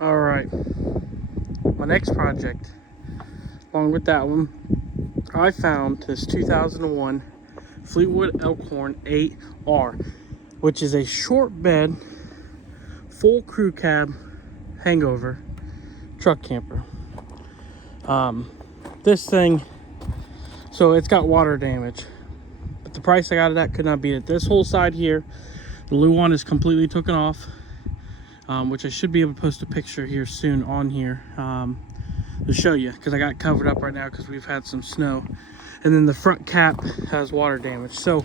All right, my next project, along with that one, I found this 2001 Fleetwood Elkhorn 8R, which is a short bed, full crew cab, hangover truck camper. This thing, so it's got water damage, but the price I got it at could not beat it. This whole side here, the Luan is completely taken off, which I should be able to post a picture here soon on here to show you, because I got it covered up right now because we've had some snow. And then the front cap has water damage. So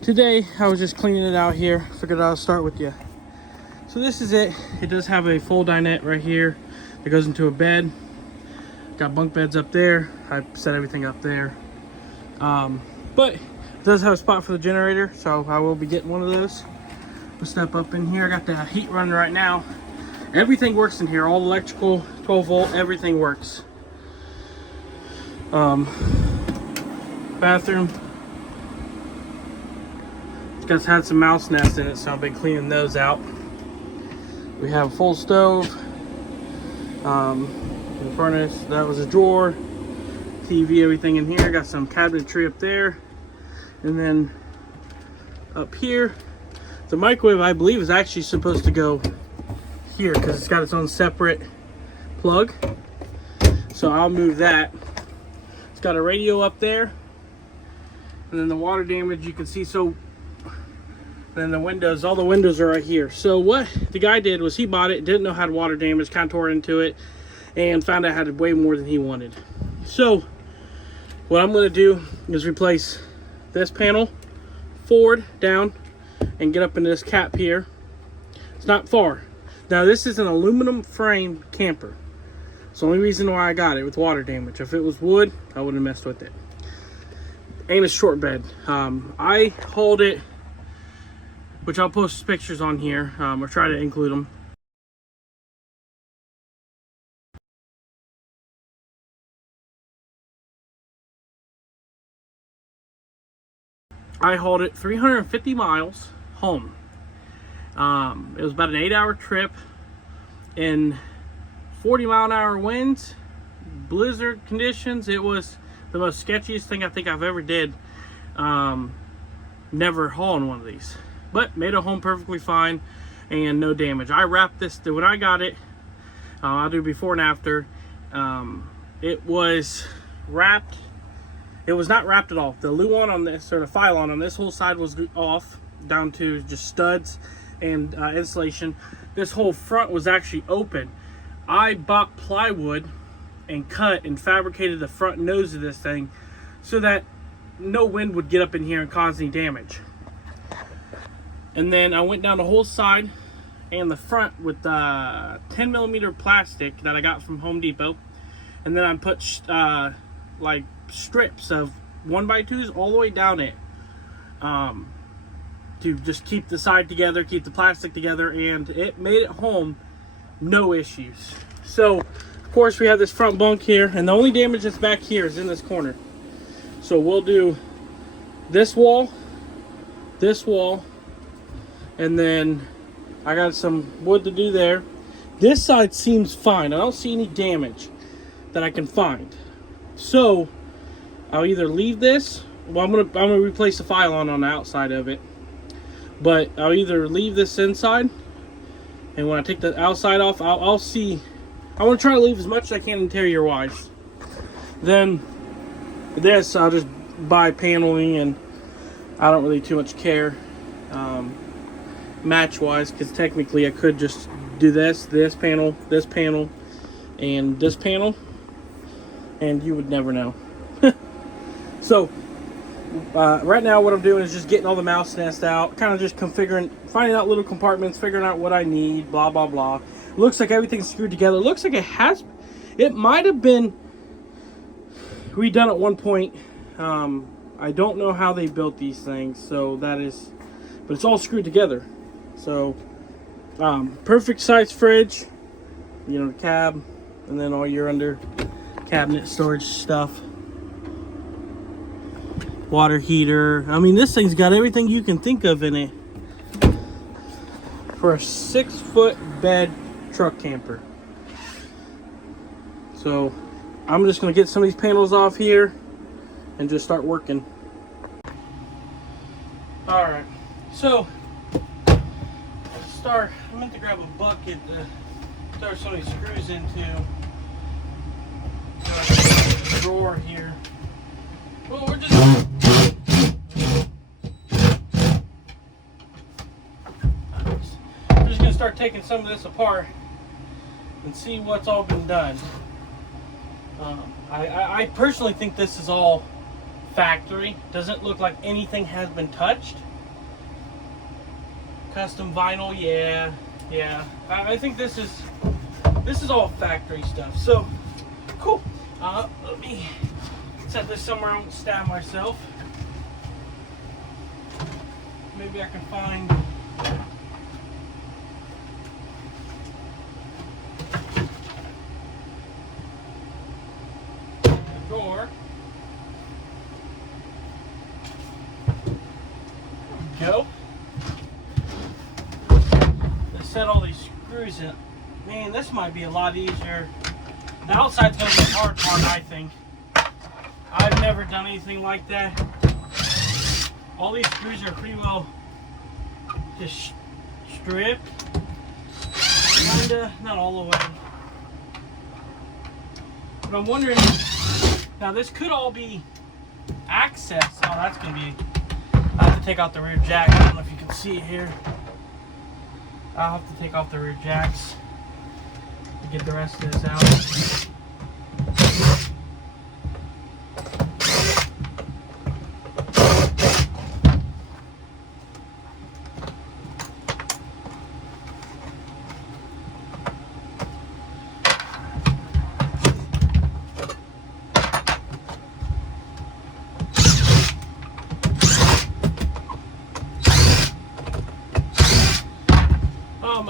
today I was just cleaning it out here. Figured I'll start with you. So this is it. It does have a full dinette right here that goes into a bed. Got bunk beds up there. I set everything up there. But it does have a spot for the generator, so I will be getting one of those. We'll step up in here. I got the heat running right now. Everything works in here. All electrical, 12 volt, everything works. Bathroom. It's had some mouse nests in it, so I've been cleaning those out. We have a full stove, the furnace. That was a drawer, TV, everything in here. Got some cabinetry up there, and then up here, the microwave I believe is actually supposed to go here because it's got its own separate plug. So I'll move that. It's got a radio up there, and then the water damage you can see. So then the windows, all the windows are right here. So what the guy did was he bought it, didn't know how to water damage, kind of tore into it, and found out it had way more than he wanted. So what I'm going to do is replace this panel forward, down, and get up into this cap here. It's not far. Now this is an aluminum frame camper. It's the only reason why I got it with water damage. If it was wood, I wouldn't have messed with it. And a short bed. I hauled it, which I'll post pictures on here, or try to include them. I hauled it 350 miles home. It was about an 8-hour trip in 40-mile-an-hour winds, blizzard conditions. It was the most sketchiest thing I think I've ever did. Never hauling one of these. But made it home perfectly fine and no damage. I wrapped this, when I got it, I'll do before and after. It was wrapped, it was not wrapped at all. The Luan on this, or the Phylon on this whole side was off, down to just studs and insulation. This whole front was actually open. I bought plywood and cut and fabricated the front nose of this thing so that no wind would get up in here and cause any damage. And then I went down the whole side and the front with 10mm plastic that I got from Home Depot. And then I put like strips of 1x2s all the way down it to just keep the side together, keep the plastic together, and it made it home no issues. So of course we have this front bunk here, and the only damage that's back here is in this corner. So we'll do this wall, and then I got some wood to do there. This side seems fine. I don't see any damage that I can find. So I'll either leave this, well, I'm gonna replace the Phylon on the outside of it, but I'll either leave this inside, and when I take the outside off, I'll see. I want to try to leave as much as I can interior wise. Then this I'll just buy paneling, and I don't really too much care match wise, because technically I could just do this panel, and this panel, and you would never know. So right now what I'm doing is just getting all the mouse nest out, kind of just configuring, finding out little compartments, figuring out what I need, blah blah blah. Looks like everything's screwed together. Looks like it might have been redone at one point. I don't know how they built these things, so that is, but it's all screwed together. So perfect size fridge, you know, the cab, And then all your under cabinet storage stuff. Water heater. I mean, this thing's got everything you can think of in it for a 6-foot bed truck camper. So I'm just going to get some of these panels off here and just start working. All right, so let's start. I meant to grab a bucket to throw some of these screws into the drawer here. Well, we're just gonna start taking some of this apart and see what's all been done. I personally think this is all factory. Doesn't look like anything has been touched. Custom vinyl, yeah. I think this is all factory stuff. So cool. Let me set this somewhere I won't stab myself. Maybe I can find the door. There we go. Let's set all these screws in. Man, this might be a lot easier. The outside's gonna be the hard part, I think. I've never done anything like that. All these screws are pretty well just stripped. Kinda, not all the way. But I'm wondering, now this could all be accessed. Oh, that's gonna be, I have to take out the rear jack. I don't know if you can see it here. I'll have to take off the rear jacks to get the rest of this out.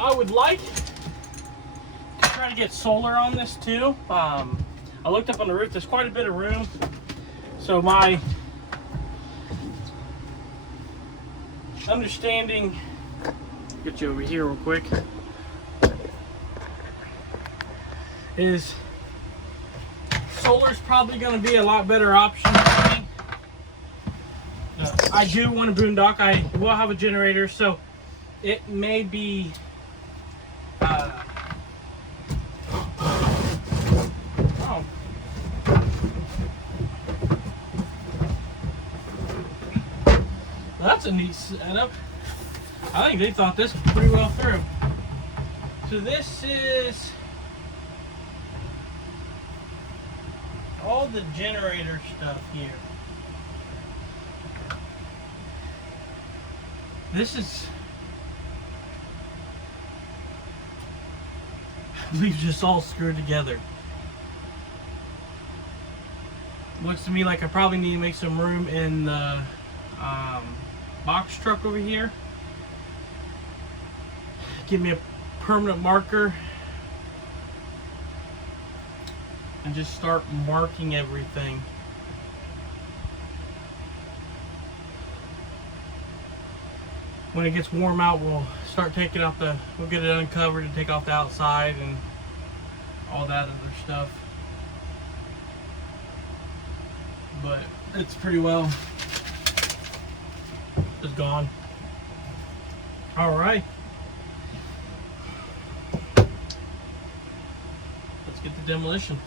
I would like to try to get solar on this too. I looked up on the roof. There's quite a bit of room. So my understanding, get you over here real quick, is solar's probably going to be a lot better option for me. I do want a boondock. I will have a generator, so it may be that's a neat setup. I think they thought this pretty well through. So this is all the generator stuff here. This is, I believe, just all screwed together. Looks to me like I probably need to make some room in the box truck over here. Give me a permanent marker and just start marking everything. When it gets warm out, we'll start taking out we'll get it uncovered and take off the outside and all that other stuff. But it's pretty well just gone. All right. Let's get the demolition.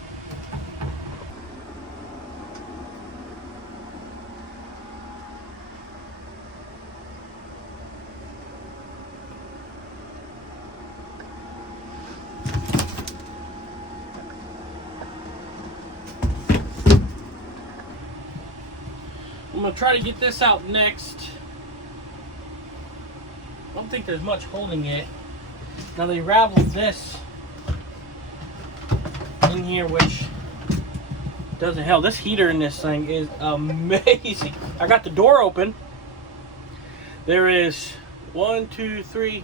I'm gonna try to get this out next. I don't think there's much holding it. Now they raveled this in here, which doesn't help. This heater in this thing is amazing. I got the door open. There is 3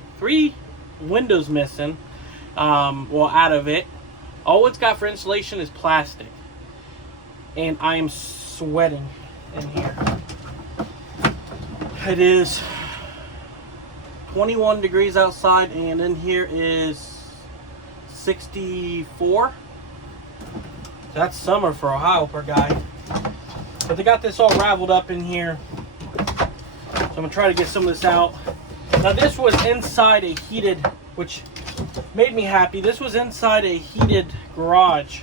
windows missing. Well, out of it. All it's got for insulation is plastic. And I am sweating in here. It is 21 degrees outside, and in here is 64. That's summer for Ohio, per guy. But they got this all raveled up in here. So I'm gonna try to get some of this out. Now this was inside a heated, which made me happy. This was inside a heated garage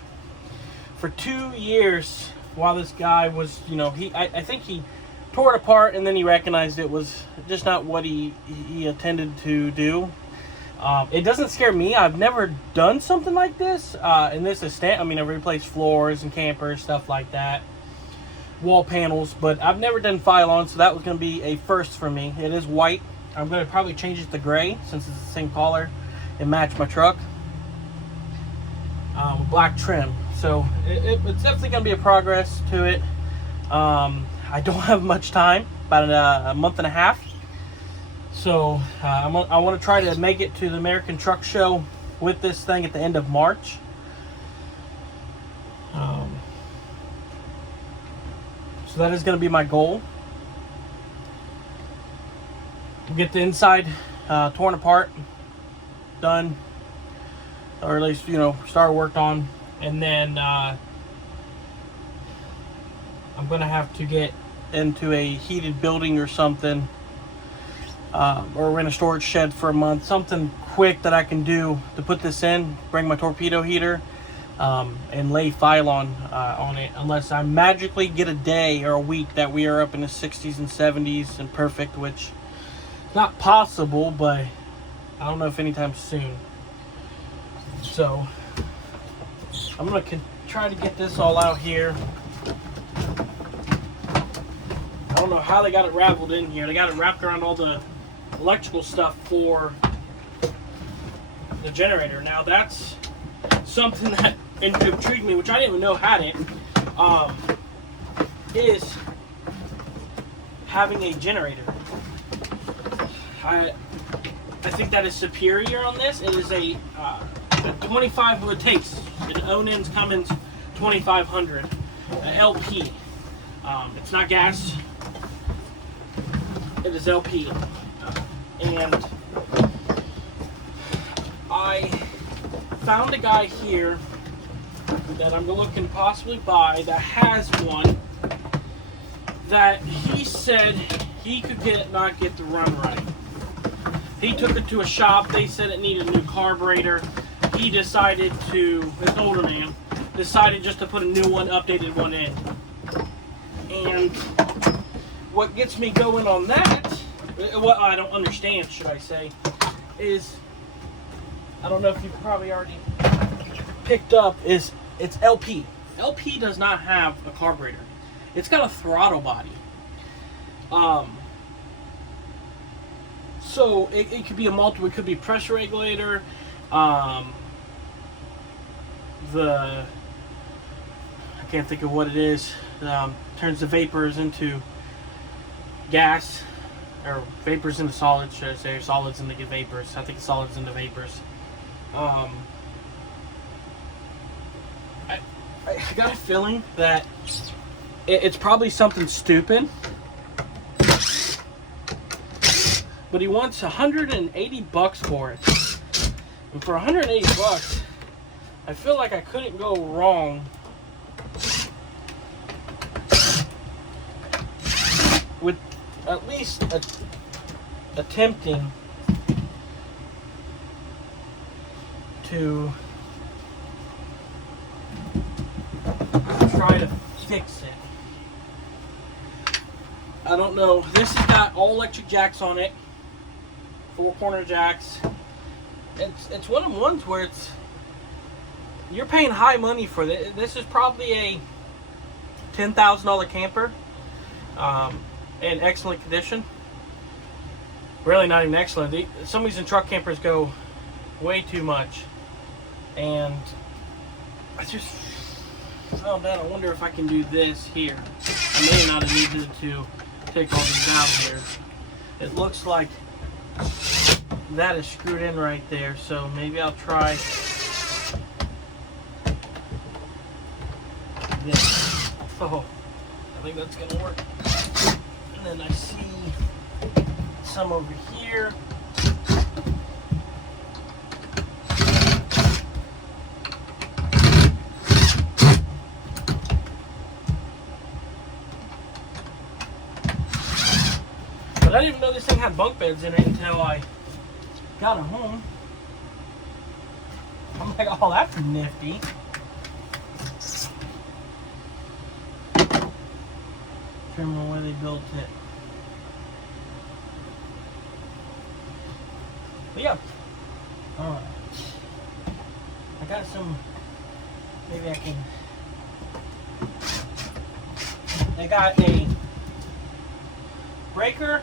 for 2 years while this guy was, you know, I think he tore it apart, and then he recognized it was just not what he intended to do. It doesn't scare me. I've never done something like this. And this is I mean, I've replaced floors and campers, stuff like that, wall panels, but I've never done Phylon, so that was going to be a first for me. It is white. I'm going to probably change it to gray since it's the same color and match my truck. Black trim. So it's definitely going to be a progress to it. I don't have much time, about a month and a half. So I want to try to make it to the American Truck Show with this thing at the end of March. So that is going to be my goal. Get the inside torn apart, done, or at least, you know, start worked on, and then I'm going to have to get into a heated building or something, or rent a storage shed for a month, something quick that I can do to put this in, bring my torpedo heater, and lay Phylon on it, unless I magically get a day or a week that we are up in the 60s and 70s and perfect, which is not possible, but I don't know if anytime soon. So I'm going to try to get this all out here. I don't know how they got it raveled in here. They got it wrapped around all the electrical stuff for the generator. Now that's something that intrigued me, which I didn't even know had it, is having a generator. I think that is superior on this. It is a 25, what it takes, an Onen's Cummins 2500, LP. It's not gas. It is LP. And I found a guy here that I'm looking to possibly buy that has one that he said he could not get the run right. He took it to a shop. They said it needed a new carburetor. He decided to, this older man, decided just to put a new one, updated one in. And what gets me going on that, what I don't understand, should I say, is, I don't know if you've probably already picked up, is it's LP. LP does not have a carburetor. It's got a throttle body. So it could be a multiple, it could be pressure regulator, I can't think of what it is, turns the vapors into gas, or vapors into solids, should I say, or solids into vapors. I think solids into vapors. I got a feeling that it's probably something stupid, but he wants 180 bucks for it. And for 180 bucks, I feel like I couldn't go wrong with at least attempting to try to fix it. I don't know. This has got all electric jacks on it, 4-corner jacks. It's one of the ones where you're paying high money for this. This is probably a $10,000 camper, in excellent condition. Really not even excellent. Some of these truck campers go way too much, and oh man, I wonder if I can do this here. I may not have needed to take all these out here. It looks like that is screwed in right there, so maybe I'll try this. So I think that's gonna work. And then I see some over here. But I didn't even know this thing had bunk beds in it until I got it home. I'm like, oh, that's nifty. Can't remember where they built it. But yeah. Alright. I got some, maybe I can, they got a breaker,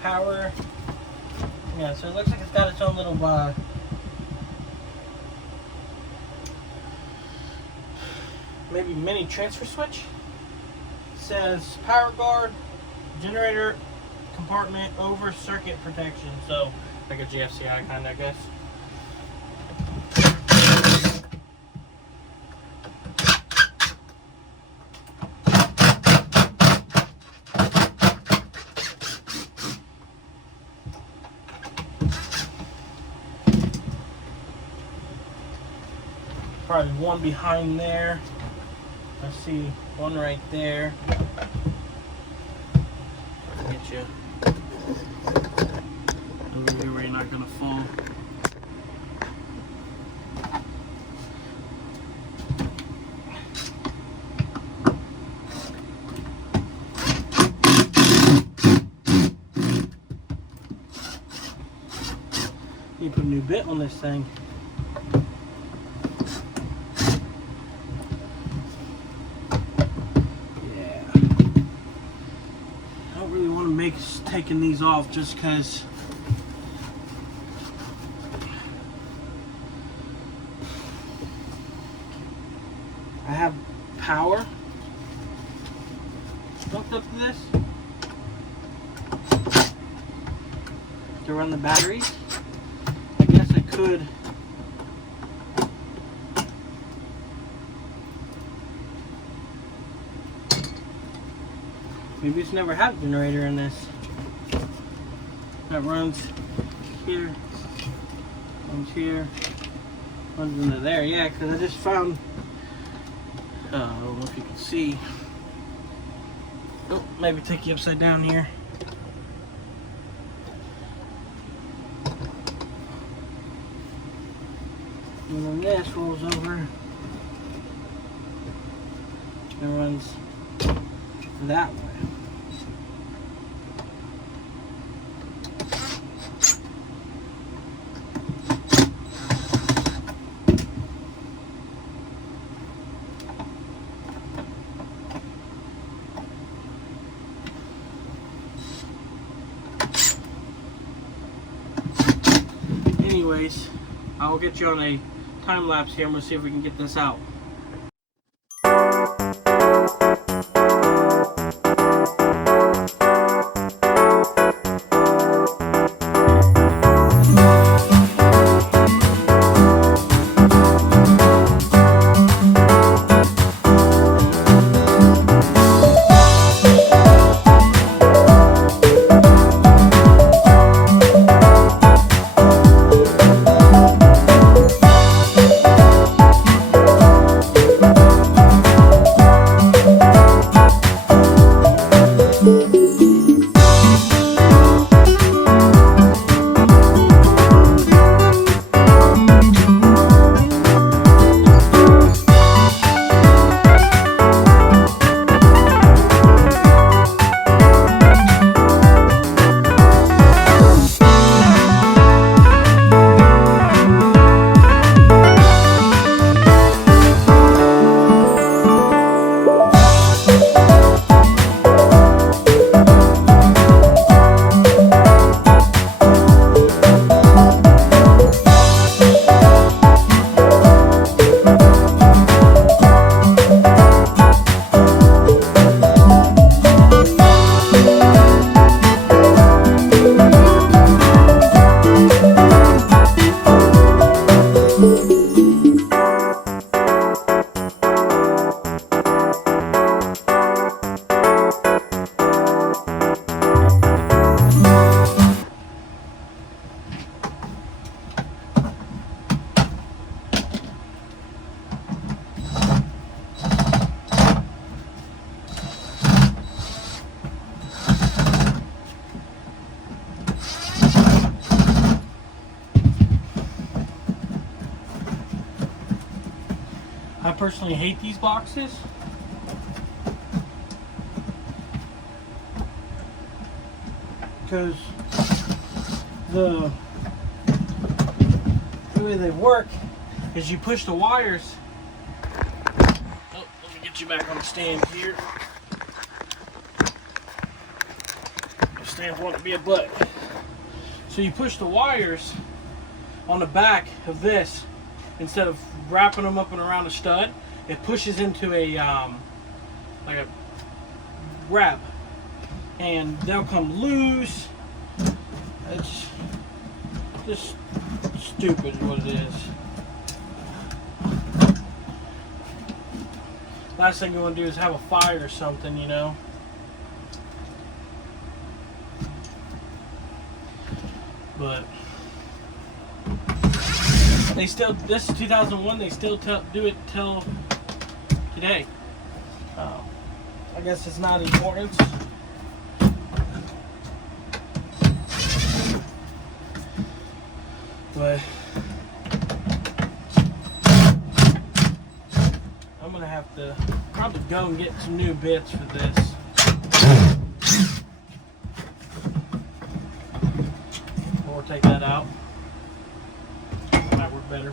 power, yeah, so it looks like it's got its own little maybe mini transfer switch. It says power guard, generator compartment, over circuit protection, so like a GFCI kind of, I guess. Probably one behind there. I see one right there. Get you over here where you're not gonna fall. You put a new bit on this thing. Taking these off just because I have power hooked up to this to run the batteries. I guess I could maybe it's never had a generator in this. That runs here, runs into there. Yeah, because I just found, I don't know if you can see. Oh, maybe take you upside down here. And then this rolls over and runs that way. Anyways, I'll get you on a time lapse here. I'm gonna see if we can get this out. personally hate these boxes. Because the way they work is you push the wires. Oh, let me get you back on the stand here. The stand's wanting to be a butt. So you push the wires on the back of this instead of wrapping them up and around a stud. It pushes into a like a wrap, and they'll come loose. It's just stupid is what it is. Last thing you want to do is have a fire or something, you know. But they still, this is 2001, they still do it till today. I guess it's not important. But I'm gonna have to probably go and get some new bits for this. Or take that out. Might work better.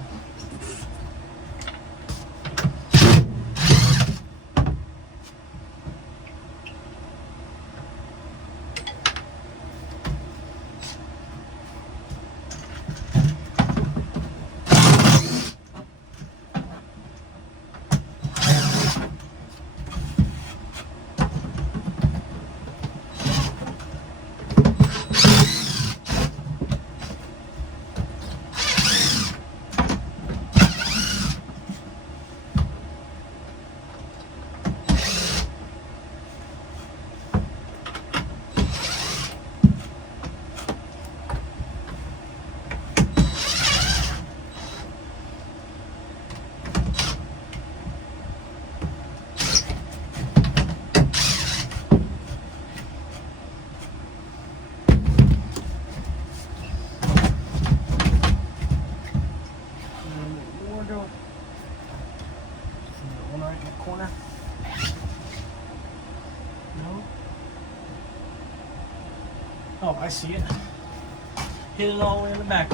Corner. No. Oh, I see it. Hit it all the way in the back.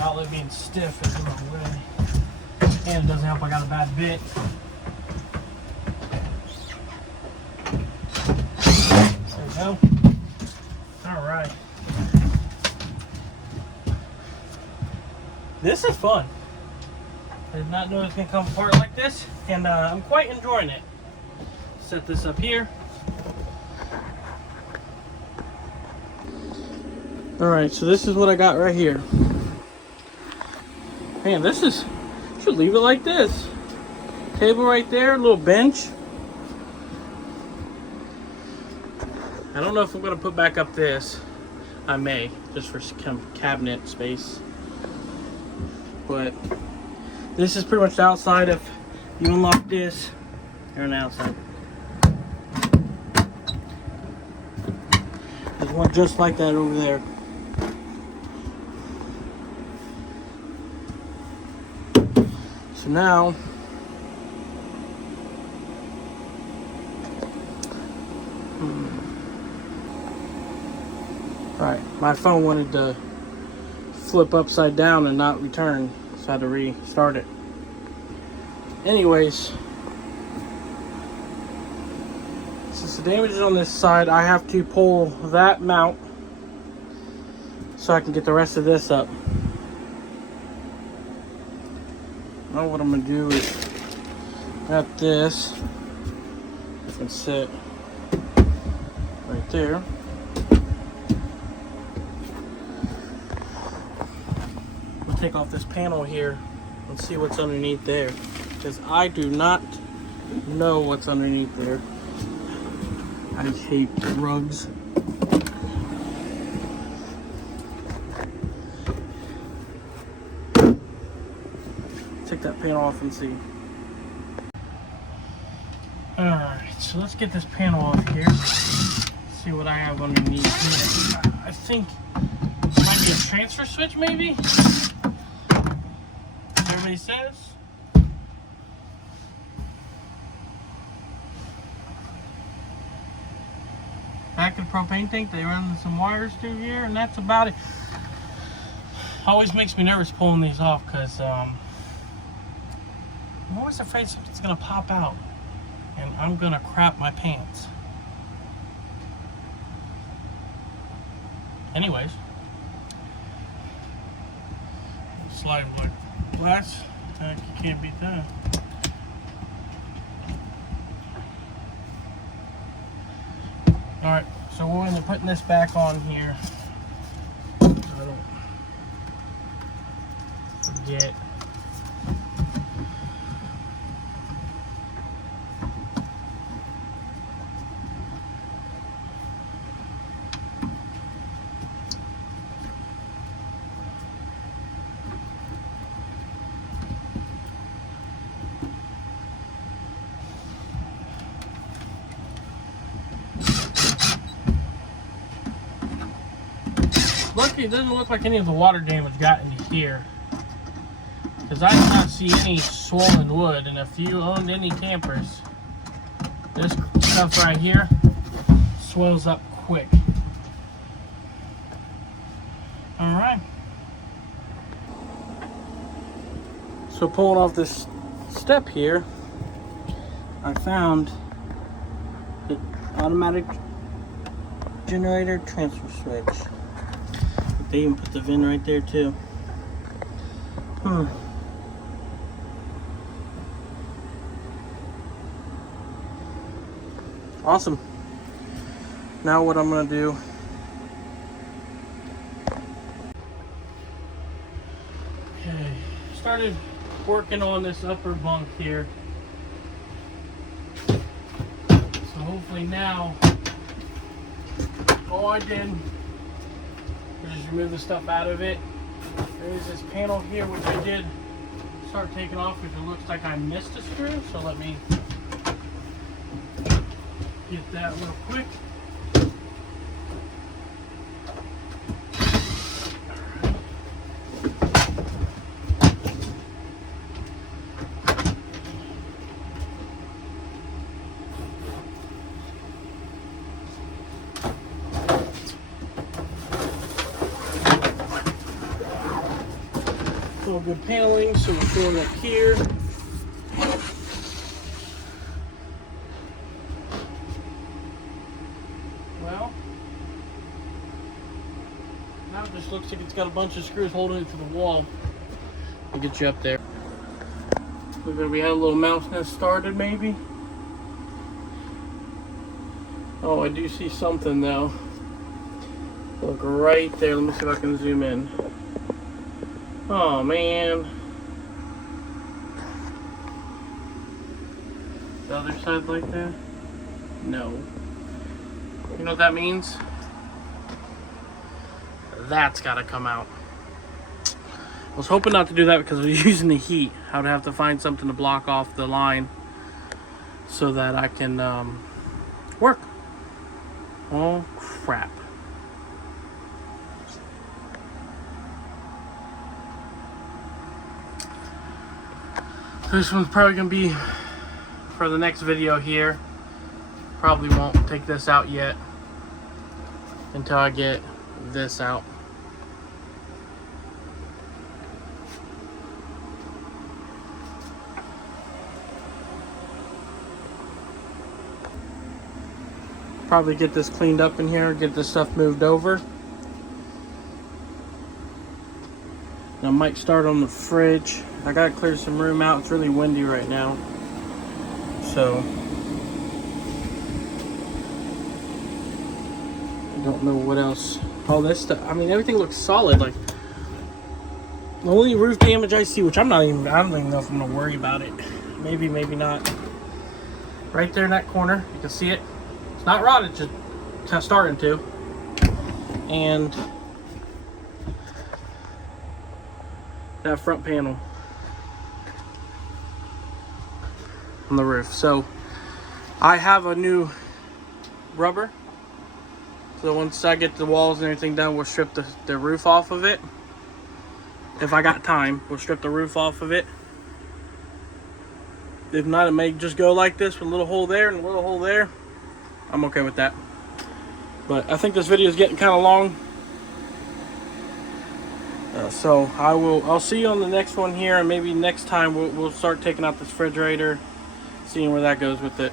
Outlet being stiff is in my way, and it doesn't help I got a bad bit. There we go. All right, this is fun. I did not know it was gonna come apart like this, and I'm quite enjoying it. Set this up here. All right, so this is what I got right here. Man, this is, should leave it like this. Table right there, a little bench. I don't know if I'm gonna put back up this. I may, just for some cabinet space. But this is pretty much the outside. If you unlock this, you're on the outside. There's one just like that over there. So now, right, my phone wanted to flip upside down and not return, so I had to restart it. Anyways, since the damage is on this side, I have to pull that mount so I can get the rest of this up. Now what I'm gonna do is got this. It can sit right there. I'll take off this panel here and see what's underneath there, because I do not know what's underneath there. I hate rugs. Take that panel off and see. Alright, so let's get this panel off here. See what I have underneath here. I think it might be a transfer switch, maybe? Everybody says. Back at the propane tank, they run some wires through here, and that's about it. Always makes me nervous pulling these off, because I'm always afraid something's gonna pop out and I'm gonna crap my pants. Anyways, slide black glass. Heck, you can't beat that. Alright, so we'll end up putting this back on here. I don't forget. Luckily, it doesn't look like any of the water damage got into here, because I did not see any swollen wood. And if you owned any campers, this stuff right here swells up quick. Alright. So pulling off this step here, I found the automatic generator transfer switch. They even put the VIN right there too. Awesome. Now what I'm gonna do, okay, started working on this upper bunk here. So hopefully now, all I did just remove the stuff out of it. There's this panel here which I did start taking off because it looks like I missed a screw, so let me get that real quick. All good paneling, so we're going up here. Well, now it just looks like it's got a bunch of screws holding it to the wall. I'll get you up there. We had a little mouse nest started, maybe. Oh, I do see something though. Look right there. Let me see if I can zoom in. Oh man. The other side like that? No. You know what that means? That's gotta come out. I was hoping not to do that because I was using the heat. I would have to find something to block off the line so that I can work. Oh crap. This one's probably gonna be for the next video here. Probably won't take this out yet until I get this out. Probably get this cleaned up in here, get this stuff moved over. I might start on the fridge. I gotta clear some room out. It's really windy right now. So I don't know what else. All this stuff, I mean, everything looks solid. Like, The only roof damage I see, which I don't even know if I'm gonna worry about it. Maybe, maybe not. Right there in that corner, you can see it. It's not rotted, just kind of starting to. And that front panel on the roof. So I have a new rubber. So once I get the walls and everything done, we'll strip the roof off of it. If I got time, we'll strip the roof off of it. If not, it may just go like this with a little hole there and a little hole there. I'm okay with that. But I think this video is getting kind of long. So I'll see you on the next one here, and maybe next time we'll start taking out this refrigerator, seeing where that goes with it.